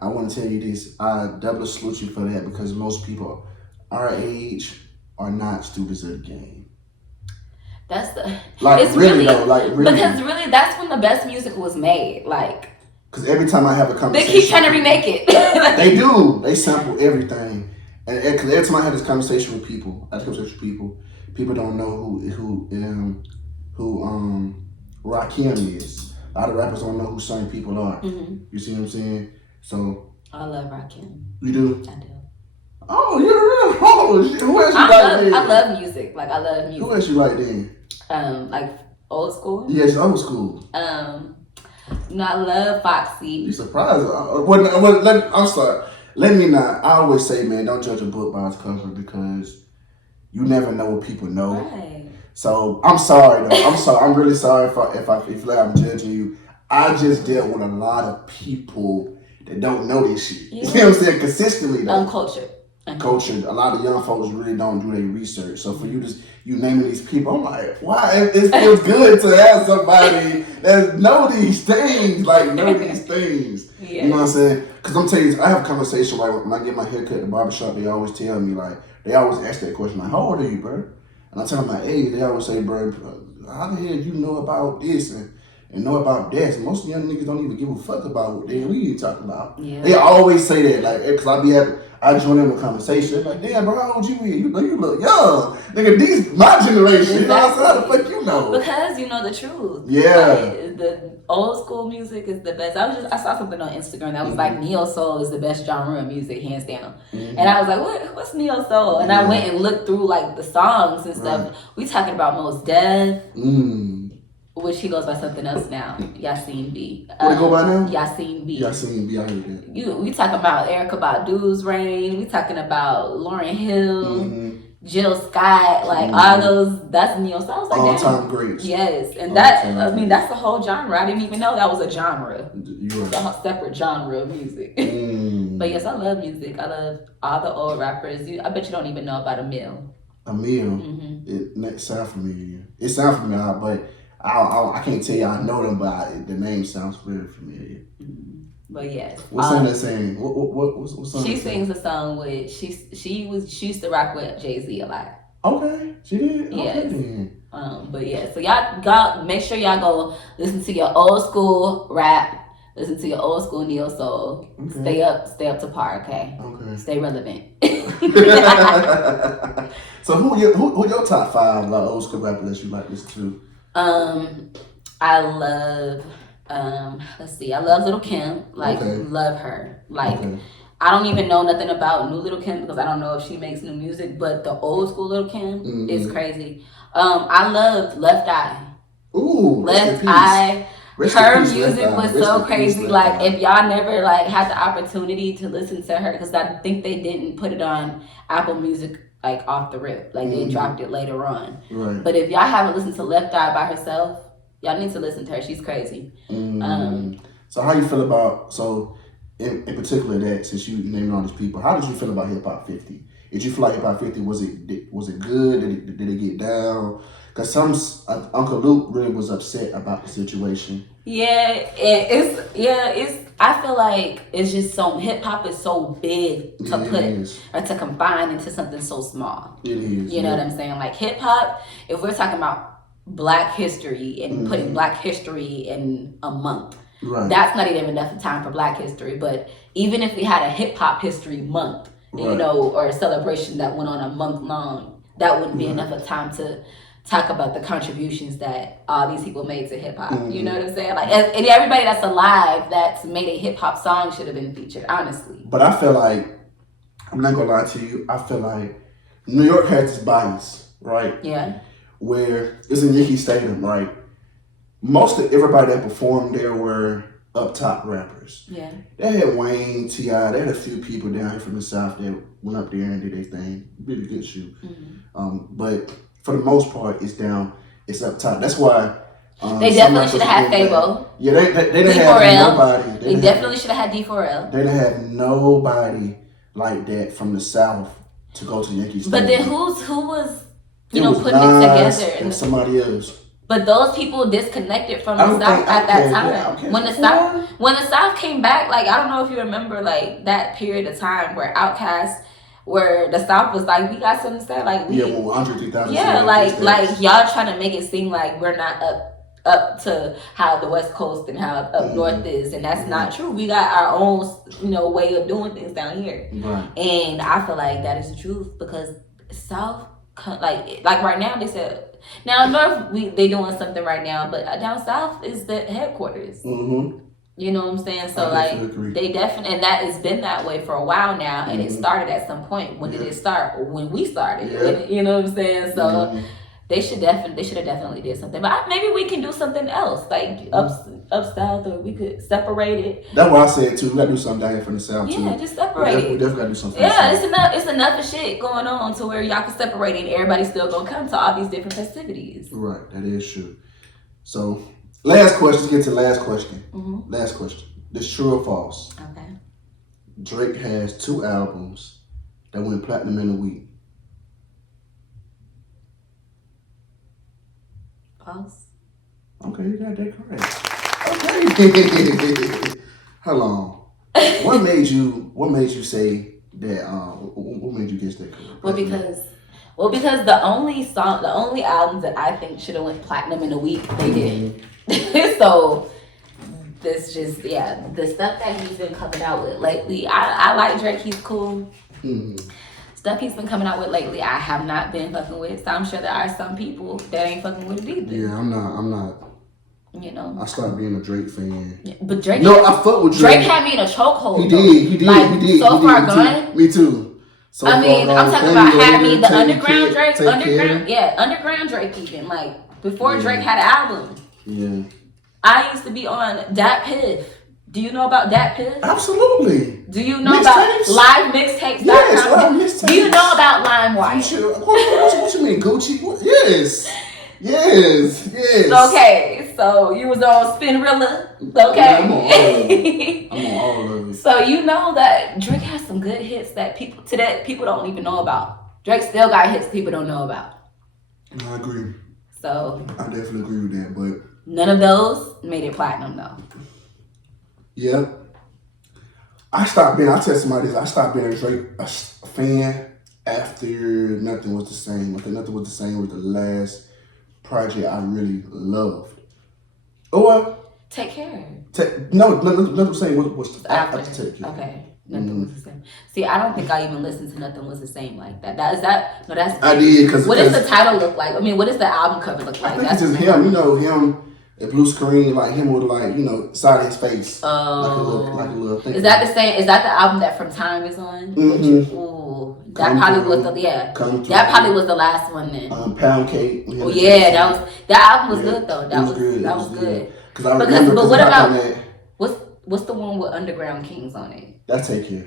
I want to tell you this. I double salute you for that, because most people our age are not students of the game. That's the it's really though, really. Because really that's when the best music was made. Like, because every time I have a conversation, they keep trying to remake it. They do. They sample everything. And because every time I have this conversation with people, people don't know who Rakim is. A lot of rappers don't know who certain people are. You see what I'm saying? So I love Rakim. You do? I do. Oh, you're real. Oh, shit. Who else you like then? I love music. Like, I love music. Who else you like then? Like old school. Yes, old school. I love Foxy. You surprised? I'm sorry. Let me not. I always say, man, don't judge a book by its cover, because you never know what people know. Right. So I'm sorry though. I'm sorry. I'm really sorry if I'm judging you. I just dealt with a lot of people that don't know this shit. Yeah. You know what I'm saying? Consistently though. Uncultured. Culture. A lot of young folks really don't do their research. So for you naming these people, I'm like, why? It feels good to have somebody that know these things. Yeah. You know what I'm saying? Because I'm telling you, I have a conversation when I get my hair cut at the barbershop. They always tell me, like, they always ask that question, like, how old are you, bro? And I tell them my age. They always say, bro, how the hell you know about this? And and know about dance. Most young niggas don't even give a fuck about what we even talking about. Yeah. They always say that, like, because I join in the conversation. Like, damn, bro, how old you is? You look young. Nigga, these my generation. Exactly. You know what I'm saying? How the fuck you know? Because you know the truth. Yeah. Like, the old school music is the best. I saw something on Instagram that was like neo soul is the best genre of music, hands down. And I was like, what's neo soul? And I went and looked through like the songs and stuff. Right. We talking about Mos Def. Which he goes by something else now, Yasin B. What he go by now? Yasin B. Yasin B. I heard that. We talking about Erykah Badu's reign. We talking about Lauryn Hill, Jill Scott, like all those. That's neo soul. I was like, all time greats. Yes, and that's the whole genre. I didn't even know that was a genre. You're right. A separate genre of music. But yes, I love music. I love all the old rappers. I bet you don't even know about Emil. It sounds familiar. It sounds familiar, but I can't tell you I know them, but the name sounds very familiar. But yes, what song that saying? What song? She sings a song with she used to rock with Jay-Z a lot. Okay, she did. Yes. Okay. But yeah, so y'all make sure y'all go listen to your old school rap, listen to your old school neo soul. Okay. Stay up to par. Okay. Stay relevant. So who your top 5 like old school rappers that you like to listen to? I love let's see, I love Lil' Kim. Like love her. Like I don't even know nothing about new Lil' Kim because I don't know if she makes new music, but the old school Lil' Kim is crazy. I loved Left Eye. Ooh, Left Eye. Her music was so crazy. Like if y'all never like had the opportunity to listen to her, because I think they didn't put it on Apple Music like off the rip. Like they dropped it later on. Right. But if y'all haven't listened to Left Eye by herself, y'all need to listen to her. She's crazy. So how you feel about in particular that since you named all these people, how did you feel about Hip Hop 50? Did you feel like Hip Hop 50 was it good? Did it get down? Because Uncle Luke really was upset about the situation. Yeah, I feel like it's just hip hop is so big to or to combine into something so small. It is. You know what I'm saying? Like hip hop, if we're talking about Black history and putting Black history in a month, that's not even enough time for Black history. But even if we had a hip hop history month, you know, or a celebration that went on a month long, that wouldn't be enough of time to talk about the contributions that all these people made to hip hop. You know what I'm saying? Like, and everybody that's alive that's made a hip hop song should have been featured, honestly. But I feel like, I'm not gonna lie to you, I feel like New York has this bias, right? Yeah. Where it's in Yankee Stadium, right? Most of everybody that performed there were up top rappers. Yeah. They had Wayne, T.I., they had a few people down here from the South that went up there and did their thing. Really good shoot. But for the most part, it's up top. That's why they definitely should have had Fabo. Yeah, they didn't have nobody. They definitely should have had D4L. They didn't have nobody like that from the South to go to Yankee Stadium. But then who was putting it together? And somebody else. But those people disconnected from the South at that time. When the South came back, like I don't know if you remember like that period of time where Outkast, where the South was like, we got something to say, like we 103,000. Yeah, like y'all trying to make it seem like we're not up to how the West Coast and how up North is, and that's not true. We got our own way of doing things down here, and I feel like that is the truth because South like right now they said. Now North they doing something right now, but down South is the headquarters. You know what I'm saying? So they definitely, and that has been that way for a while now, and it started at some point. When did it start? When we started. You know what I'm saying? So they should have definitely did something. But maybe we can do something else, like up south, or we could separate it. That's what I said too. We gotta do something down here from the South too. Yeah, just separate it. We definitely gotta do something. Yeah, it's enough of shit going on to where y'all can separate it, and everybody's still gonna come to all these different festivities. Right, that is true. So, last question. Let's get to the last question. Last question. This true or false? Okay. Drake has 2 albums that went platinum in a week. False. Okay, you got that correct. Okay. How long? What made you say that? What made you guess that correct? Well, because Well, because the only albums that I think should have went platinum in a week, they did. So this just the stuff that he's been coming out with lately. I like Drake. He's cool. Stuff he's been coming out with lately, I have not been fucking with. So I'm sure there are some people that ain't fucking with it either. Yeah, I'm not. You know, I started being a Drake fan. Yeah, but Drake. No, I fuck with Drake. Drake had me in a chokehold. He did. Like, So Far Gone. Me too. So I mean, I'm talking about had me the underground Drake, underground. Underground Drake even like before Drake had an album. Yeah. I used to be on Dat Piff. Do you know about Dat Piff? Absolutely. Do you know about live mixtapes? Yes, live mixtapes. Do you know about LimeWire? What you mean, Gucci? Yes. Okay, so you was on Spinrilla. Okay. I'm on all of it. So you know that Drake has some good hits that people don't even know about. Drake still got hits people don't know about. I agree. So I definitely agree with that, but none of those made it platinum though. Yeah. I tell somebody this, I stopped being a Drake fan after Nothing Was the Same. I think Nothing Was the Same was the last project I really loved. Or Take Care. Nothing Was the Same was after Take Care. Okay. Nothing Was the Same. See, I don't think I even listened to Nothing Was the Same like that. That's I did because what does the title look like? I mean, what does the album cover look like? I think it's just him. You know him. The blue screen, like him with side of his face, like a little thing. Is that the same? Is that the album that From Time is on? Mm-hmm. That probably was the last one then. Pound Cake. Oh yeah, that album was good though. That was good. Because I remember. But what about what's the one with Underground Kings on it? That Take Care.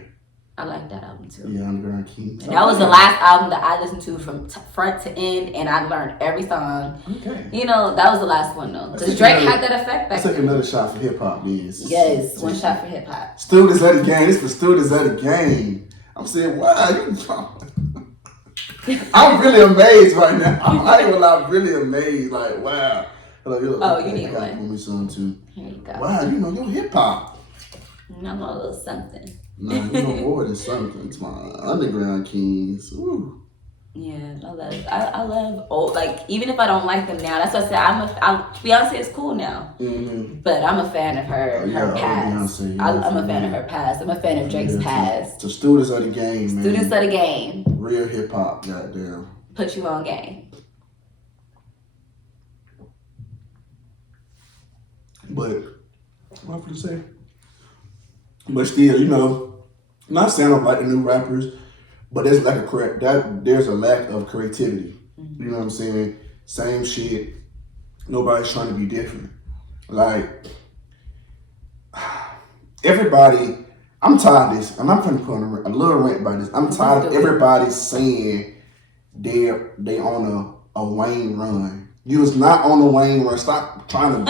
I like that album too. Yeah, Underground Kings. That was the last album that I listened to from front to end, and I learned every song. Okay. You know, that was the last one though, because Drake had that effect back then. Let's take another shot for hip hop, please. Yes, one shot for hip hop. Students of the game. This for students of the game. I'm saying, wow, I'm really amazed right now. I'm really amazed. Like, wow. You need one. Pull me some too. Here you go. Wow, you're hip hop. I'm a little something. No, you're more than something. It's my Underground Kings. Ooh. Yeah, I love old, like, even if I don't like them now, that's what I said, Beyonce is cool now. Mm-hmm. But I'm a fan of her past. Beyonce, I'm a fan of her past. I'm a fan of Drake's past. The students of the game, man. Students of the game. Real hip hop, goddamn. Put you on game. But, what I'm gonna say? But still, not saying I like the new rappers, but there's there's a lack of creativity. Mm-hmm. You know what I'm saying? Same shit. Nobody's trying to be different. Like everybody, I'm tired of this, and I'm trying to put on a little rant about this. I'm tired of everybody saying they on a Wayne run. You was not on a Wayne run. Stop trying to be.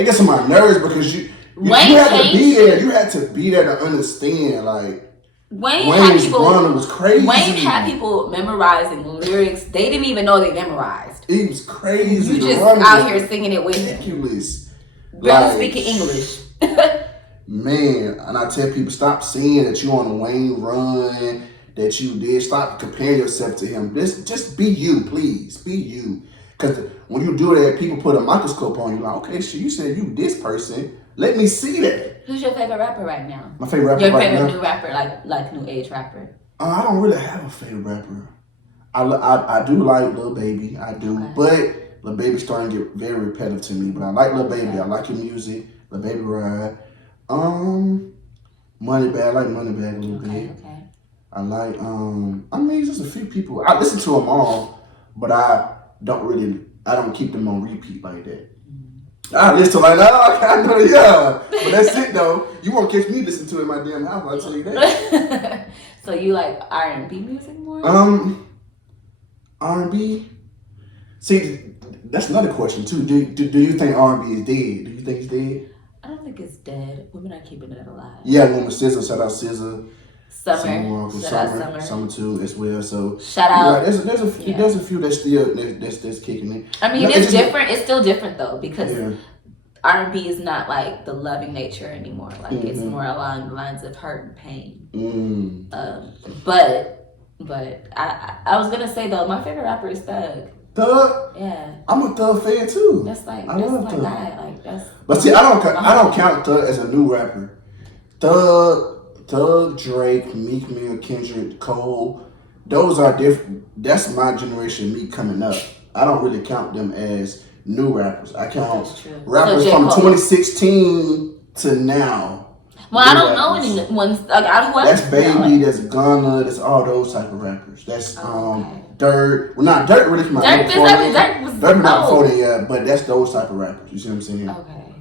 It gets on my nerves because you had to be there. You had to be there to understand. Like Wayne's run was crazy. Wayne had people memorizing lyrics they didn't even know they memorized. It was crazy. You just out here singing it with ridiculous. Barely speaking English. Man, and I tell people, stop saying that you on a Wayne run, that you did. Stop comparing yourself to him. Just be you, please. Be you. Because when you do that, people put a microscope on you. Like, okay, so you said you this person. Let me see that. Who's your favorite rapper right now? My favorite rapper right now? Your favorite new rapper, like new age rapper? I don't really have a favorite rapper. I do like Lil Baby. I do. Okay. But Lil Baby's starting to get very repetitive to me. But I like Lil Baby. Okay. I like your music. Lil Baby Ride. Moneybag. I like Moneybag a little bit. Okay. I like, just a few people. I listen to them all, but I don't keep them on repeat like that. I listen to I know, yeah. But that's it though. You won't catch me listening to it in my damn house, I'll tell you that. So you like R&B music more? R&B? See, that's another question too. Do you think R&B is dead? Do you think it's dead? I don't think it's dead. Women are keeping it alive. Yeah, woman SZA, shout out SZA. Summer too as well. So shout out. There's a few that's still that's kicking it. I mean, it's different. It's still different though because R&B is not like the loving nature anymore. Like it's more along the lines of hurt and pain. But But I was gonna say though, my favorite rapper is Thug. Thug. Yeah. I'm a Thug fan too. That's like I love my Thug. guy. Like that's. But see, I don't count Thug as a new rapper. Thug, Drake, Meek Mill, Kendrick, Cole. Those are different. That's my generation. Me coming up. I don't really count them as new rappers. I count rappers so from Cole. 2016 to now. Well, I don't know any ones. Like, that's Baby, that's Gunna, that's all those type of rappers. That's Dirt. Well, not Dirt really came out before then. Dirt not before then, yeah, but that's those type of rappers. You see what I'm saying? Okay.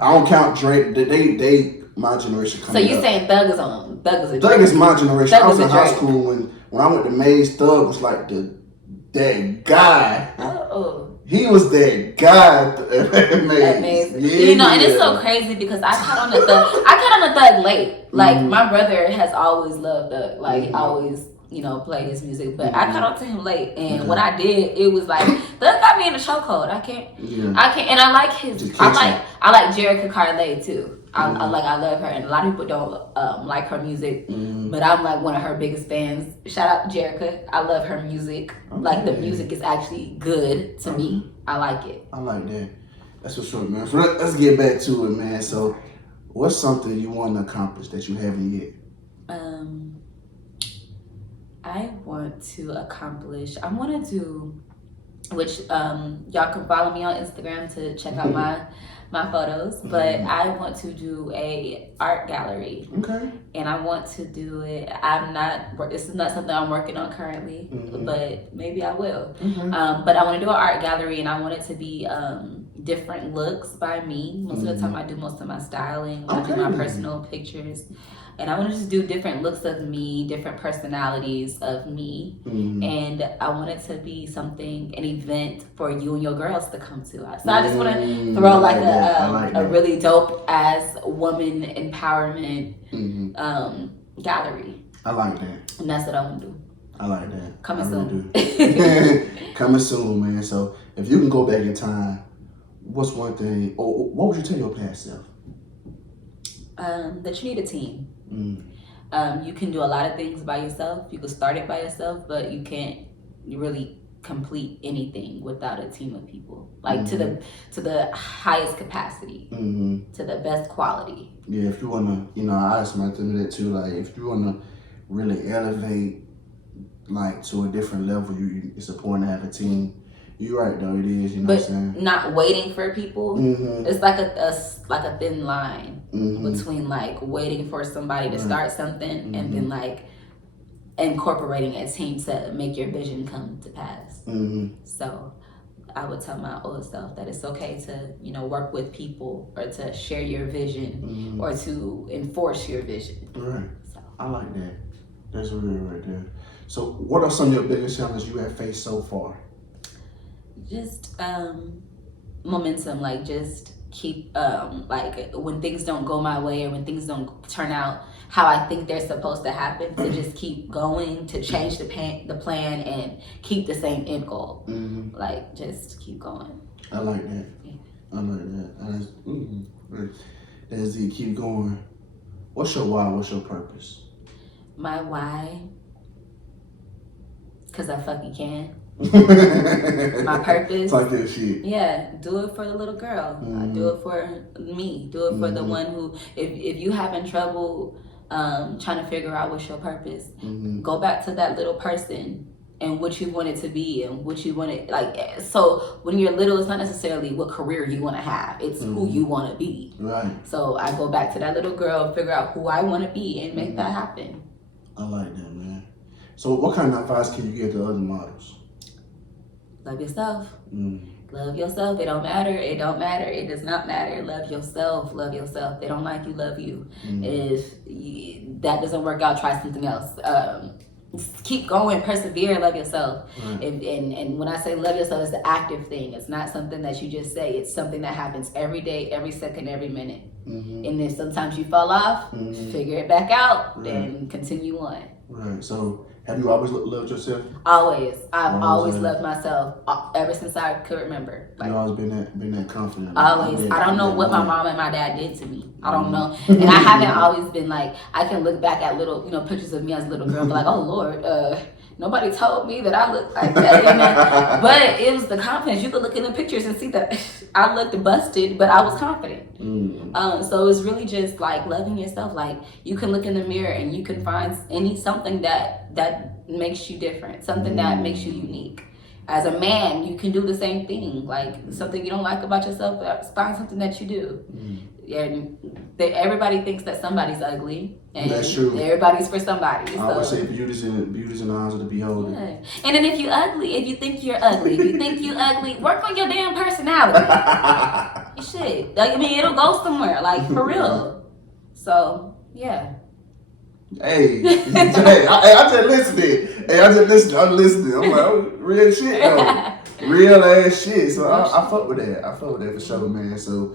I don't count Drake. They my generation coming up. So you saying Thug is a Drake? Thug is my generation. I was in high school when I went to Maze. Thug was like that guy. Oh. He was that guy at Maze. Yeah. You know, and it's so crazy because I caught on the Thug late. Like my brother has always loved Thug. Like always, you know, play his music. But I caught on to him late, and when I did, it was like Thug got me in the chokehold. I can't, and I like his. I like Jerica Carlay too. I love her, and a lot of people don't like her music, but I'm like one of her biggest fans. Shout out to Jerica. I love her music. Okay. Like the music is actually good to me. I like it. I like that. That's what's up, man. So let's get back to it, man. So, what's something you want to accomplish that you haven't yet? I want to accomplish. I want to do, which y'all can follow me on Instagram to check out my photos, but I want to do a art gallery. Okay. And I want to do it. This is not something I'm working on currently, but maybe I will. But I want to do an art gallery, and I want it to be different looks by me. Most of the time I do most of my styling. I do my personal pictures. And I want to just do different looks of me, different personalities of me. And I want it to be an event for you and your girls to come to. So I just want to throw like a really dope ass woman empowerment gallery. I like that. And that's what I want to do. I like that. Coming soon. Coming soon, man. So if you can go back in time, what's one thing, or what would you tell your past self? That you need a team. You can do a lot of things by yourself. You can start it by yourself, but you can't really complete anything without a team of people. Like to the highest capacity, to the best quality. Yeah, if you wanna, I asked my to that too. Like, if you wanna really elevate, like to a different level, it's important to have a team. You're right though, it is, what I'm saying? Not waiting for people. It's like a thin line between like waiting for somebody to start something and then like incorporating a team to make your vision come to pass. So I would tell my old self that it's okay to, work with people or to share your vision or to enforce your vision. Right. So I like that. That's really right there. So what are some of your biggest challenges you have faced so far? Just momentum, like just keep like when things don't go my way or when things don't turn out how I think they're supposed to happen, to just keep going, to change the plan and keep the same end goal. Like just keep going. I like that. Yeah. I like that. That's it. Keep going. What's your why? What's your purpose? My why? Because I fucking can. My purpose. Like that shit. Yeah, do it for the little girl. I do it for me. Do it for the one who, if you having trouble trying to figure out what's your purpose, go back to that little person and what you want it to be and what you want it, like, so when you're little, it's not necessarily what career you want to have, it's who you want to be. Right. So I go back to that little girl, figure out who I want to be and make that happen. I like that, man. So what kind of advice can you give to other models? Love yourself. Love yourself. It don't matter. It don't matter. It does not matter. Love yourself. Love yourself. They don't like you. Love you. If that doesn't work out, try something else. Keep going. Persevere. Love yourself. Right. And when I say love yourself, it's an active thing. It's not something that you just say. It's something that happens every day, every second, every minute. And then sometimes you fall off, figure it back out, then continue on. Right. So have you always loved yourself? Always. I've always loved myself ever since I could remember. Like, you always been that confident. Always. I don't know what my mom and my dad did to me. I don't know. And I haven't always been like, I can look back at little, pictures of me as a little girl and be like, oh Lord, Nobody told me that I looked like that. You know? But it was the confidence. You could look in the pictures and see that I looked busted, but I was confident. So it's really just like loving yourself. Like you can look in the mirror and you can find something that makes you different, something that makes you unique. As a man, you can do the same thing. Like something you don't like about yourself, find something that you do. And everybody thinks that somebody's ugly, and that's true. Everybody's for somebody. I always say beauty's in the eyes of the beholder. Yeah. And then if you think you're ugly, work on your damn personality. You should. Like, I mean, it'll go somewhere. Like for real. So yeah. Hey, I just listened. I'm listening. I'm like, oh, real shit though. Real ass shit. So I fuck with that. I fuck with that for sure, man. So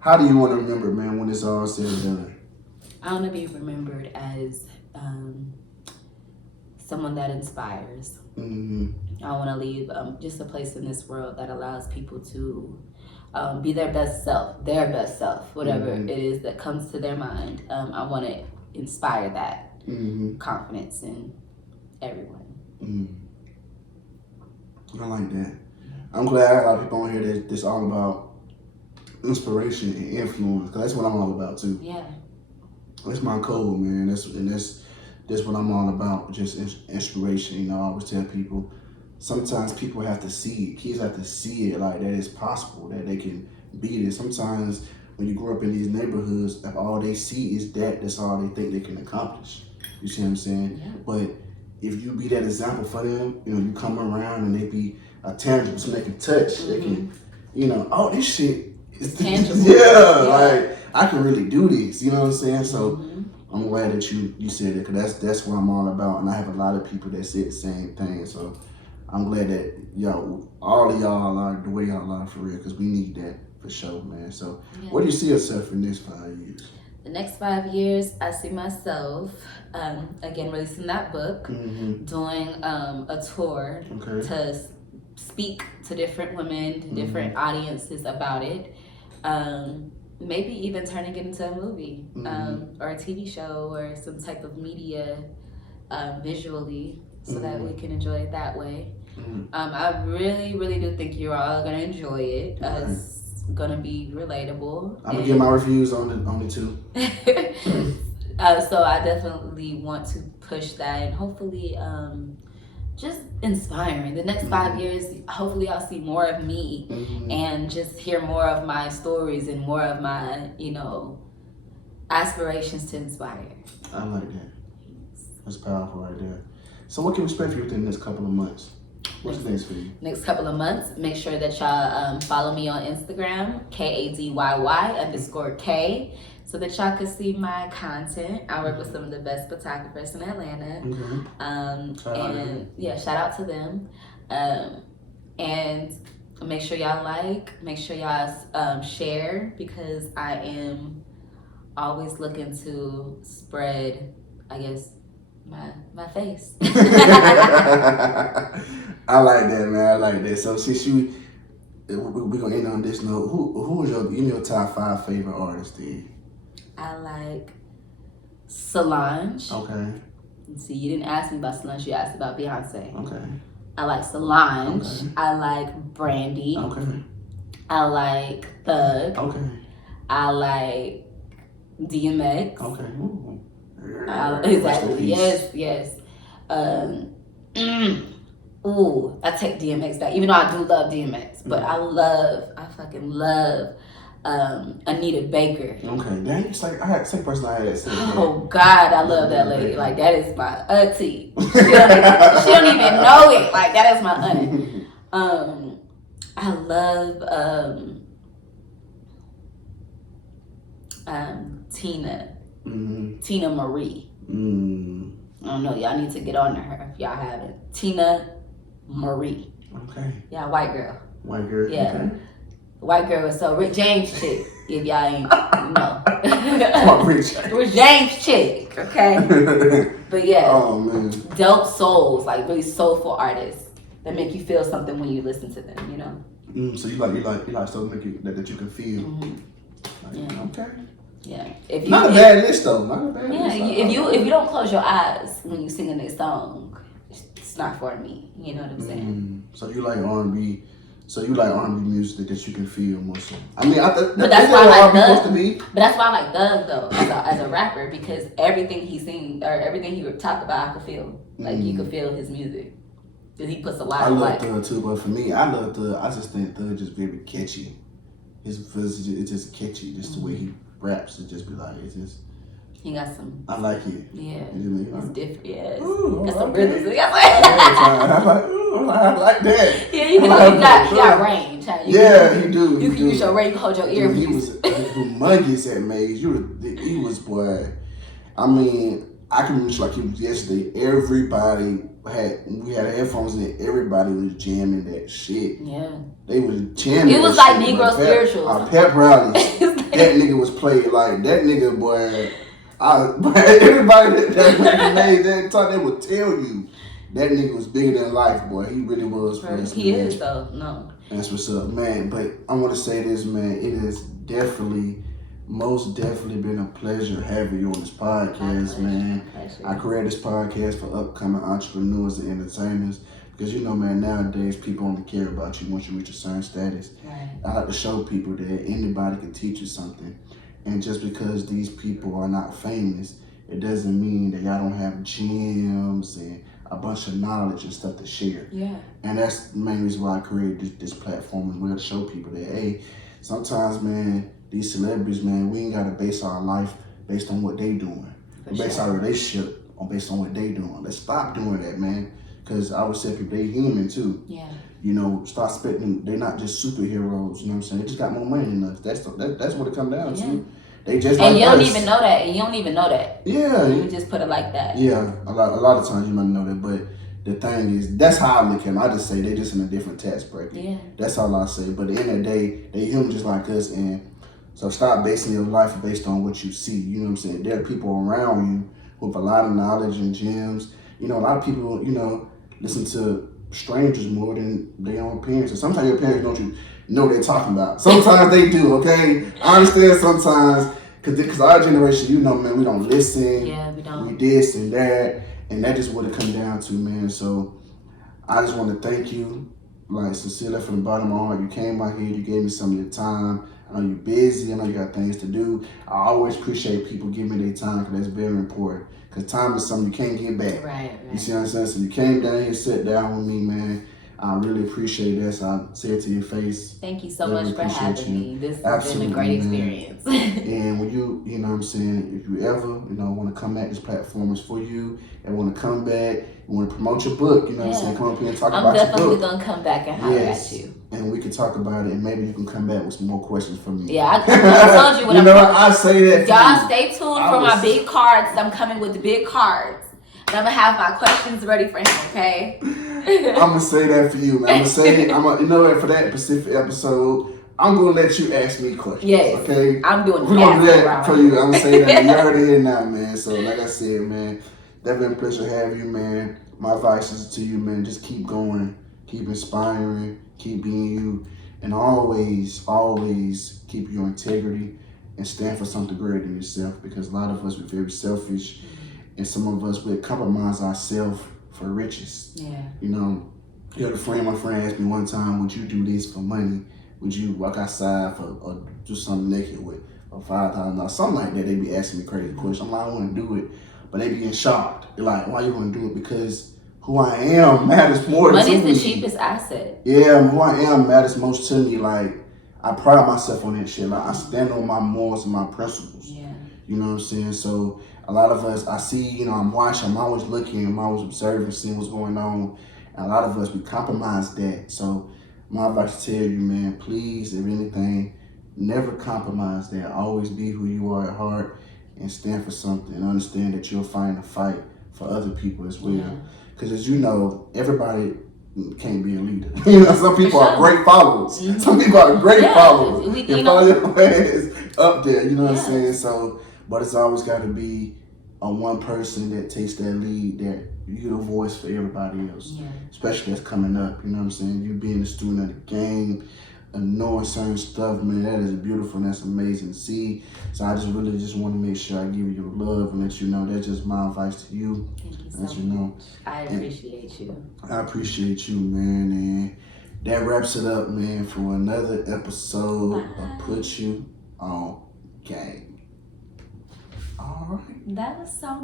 how do you want to remember, man, when it's all said and done? I want to be remembered as someone that inspires. I want to leave just a place in this world that allows people to be their best self, whatever it is that comes to their mind. I want to inspire that confidence in everyone. I like that. I'm glad a lot of people on here that's all about inspiration and influence, because that's what I'm all about too. Yeah, that's my code, man. That's what I'm all about. Just inspiration. You know, I always tell people, sometimes people have to see it. Kids have to see it, like that it's possible, that they can be this. Sometimes when you grow up in these neighborhoods, if all they see is that's all they think they can accomplish. You see what I'm saying? Yeah. But if you be that example for them, you know, you come around and they be a tangible, so they can touch. They can, you know, oh, this shit is tangible. Yeah, like I can really do this. You know what I'm saying? So I'm glad that you said it, because that's what I'm all about, and I have a lot of people that say the same thing. So I'm glad that all of y'all are the way y'all are for real, because we need that for sure, man. So where do you see yourself in the next 5 years? The next 5 years, I see myself again releasing that book, doing a tour to speak to different women, to different audiences about it. Maybe even turning it into a movie or a TV show or some type of media visually, so that we can enjoy it that way. I really, really do think you're all gonna enjoy it. It's gonna be relatable. I'm gonna get my reviews on it too. So I definitely want to push that, and hopefully just inspiring. The next 5 years, hopefully I'll see more of me and just hear more of my stories and more of my, aspirations to inspire. I like that. That's powerful right there. So what can we expect for you within the next couple of months? What's next for you? Next couple of months, make sure that y'all follow me on Instagram, KADYY_K, so that y'all can see my content. I work with some of the best photographers in Atlanta. Shout out to them. And make sure y'all make sure y'all share, because I am always looking to spread, I guess, my face. I like that, man. I like that. So since we're gonna end on this note, who is your top 5 favorite artists, then? I like Solange. Okay. See, you didn't ask me about Solange, you asked about Beyonce. Okay. I like Solange. Okay. I like Brandy. Okay. I like Thug. Okay. I like DMX. Okay. Ooh. Exactly. Yes. I take DMX back, even though I do love DMX, but I fucking love Anita Baker. Okay, dang, it's like I had the same person I had said. Oh God, I love that lady. Like, that is my auntie. She don't even know it. Like, that is my auntie. I love Tina Marie. I don't know, y'all need to get on to her if y'all haven't. Tina Marie. Okay. Yeah, white girl. White girl. Yeah. Okay. White girl was so Rick James chick, if y'all ain't know. Rick James chick, okay? But yeah. Oh man. Dope souls, like really soulful artists that make you feel something when you listen to them, So you like stuff that you can feel. Okay. Yeah. Not a bad list though. Not a bad list. Yeah, if you don't close your eyes when you singing this song, it's not for me. You know what I'm saying? So you like R&B. So you like R&B music that you can feel more so. I mean, but that's why I like supposed to be. But that's why I like Thug though, as a rapper, because everything he sings or everything he would talk about, I could feel. Like you could feel his music. Because he puts a lot of I love Thug too, but for me, I love Thug. I just think Thug just very catchy. His voice, it's just catchy. Just the way he raps, it just be like, it's just. He got some. I like it. Yeah. It's different. Yeah. Ooh, got some okay. rhythms. I'm like, ooh, I like that. Yeah, you got range. He do. You can use your range, hold your ear. He was humongous at Maze. He was, boy. I mean, I can remember like it was yesterday. Everybody we had headphones in. Everybody was jamming that shit. Yeah. They was jamming. It was like Negro spirituals. Our pep rally. That nigga was playing like that nigga, boy. Everybody that made that talk, they would tell you that nigga was bigger than life, boy. He really was. For us, he man. is though. No. That's what's up, man. But I want to say this, man. It has most definitely been a pleasure having you on this podcast, man. I created this podcast for upcoming entrepreneurs and entertainers because, you know, man, nowadays people only care about you once you reach a certain status. Right. I like to show people that anybody can teach you something. And just because these people are not famous, it doesn't mean that y'all don't have gems and a bunch of knowledge and stuff to share. Yeah. And that's the main reason why I created this platform as well, to show people that, hey, sometimes, man, these celebrities, man, we ain't got to base our life based on what they doing. We base our relationship based on what they doing. Let's stop doing that, man. Because I would say people, they human too. Yeah. You know, start expecting, they're not just superheroes, you know what I'm saying? They just got more money than us. That's what it comes down to. They just and like you don't us. even know that. And you don't even know that. Yeah. You just put it like that. Yeah. A lot of times you might know that, but the thing is, that's how I look at them. I just say they just in a different tax bracket. Yeah. That's all I say. But at the end of the day, they human just like us, and so stop basing your life based on what you see. You know what I'm saying? There are people around you with a lot of knowledge and gems. You know, a lot of people, you know, listen to strangers more than their own parents. And sometimes your parents don't know what they're talking about. Sometimes they do, okay? I understand sometimes, because our generation, you know, man, we don't listen. Yeah, we don't. We this and that. And that is what it comes down to, man. So I just want to thank you, like, sincerely from the bottom of my heart. You came out here, you gave me some of your time. I know you're busy, I know you got things to do. I always appreciate people giving me their time because that's very important. Because time is something you can't get back. Right. You see what I'm saying? So you came down here, sat down with me, man. I really appreciate that. So I say it to your face. Thank you so much for having me. This has been a great experience. And when you know what I'm saying, if you ever, you know, want to come back, this platform is for you. And want to come back, you want to promote your book, you know what I'm saying? Come up here and talk about your book. I'm definitely going to come back and holler at you. And we can talk about it, and maybe you can come back with some more questions from me. Yeah, I told you what you know what? I say that. Y'all stay tuned for my big cards. I'm coming with the big cards. And I'm going to have my questions ready for him, okay? I'm going to say that for you, man. I'm going to say it. You know what? For that specific episode, I'm going to let you ask me questions. Yes. Okay? I'm doing We're going to do that for you. I'm going to say that. You already here now, man. So, like I said, man, that's been a pleasure having you, man. My advice is to you, man. Just keep going. Keep inspiring. Keep being you. And always, always keep your integrity and stand for something greater than yourself. Because a lot of us, we're very selfish. And some of us, we compromise ourselves for riches. Yeah. You know, my friend asked me one time, would you do this for money? Would you walk outside or do something naked with for $5,000? Something like that. They be asking me crazy questions. I'm like, I want to do it. But they be getting shocked. They're like, why you want to do it? Because who I am matters more to me. Money is the cheapest asset. Yeah, who I am matters most to me. Like, I pride myself on that shit. Like, I stand on my morals and my principles. Yeah. You know what I'm saying? So a lot of us, I see, you know, I'm watching, I'm always looking, I'm always observing, seeing what's going on. And a lot of us, we compromise that. So my advice to tell you, man, please, if anything, never compromise that. Always be who you are at heart and stand for something and understand that you'll find a fight for other people as well. Because as you know, everybody can't be a leader. You know, some people are great followers. Mm-hmm. Some people are great followers. And follow your ass up there, you know what I'm saying? So, but it's always got to be a one person that takes that lead, that you're the voice for everybody else, especially that's coming up, you know what I'm saying? You being a student of the game, knowing certain stuff, man, that is beautiful and that's amazing to see. So I just really just want to make sure I give you your love and let you know that's just my advice to you. Thank you so Let you know. I appreciate you. I appreciate you, man, and that wraps it up, man, for another episode of Put You On Game. All right. That was so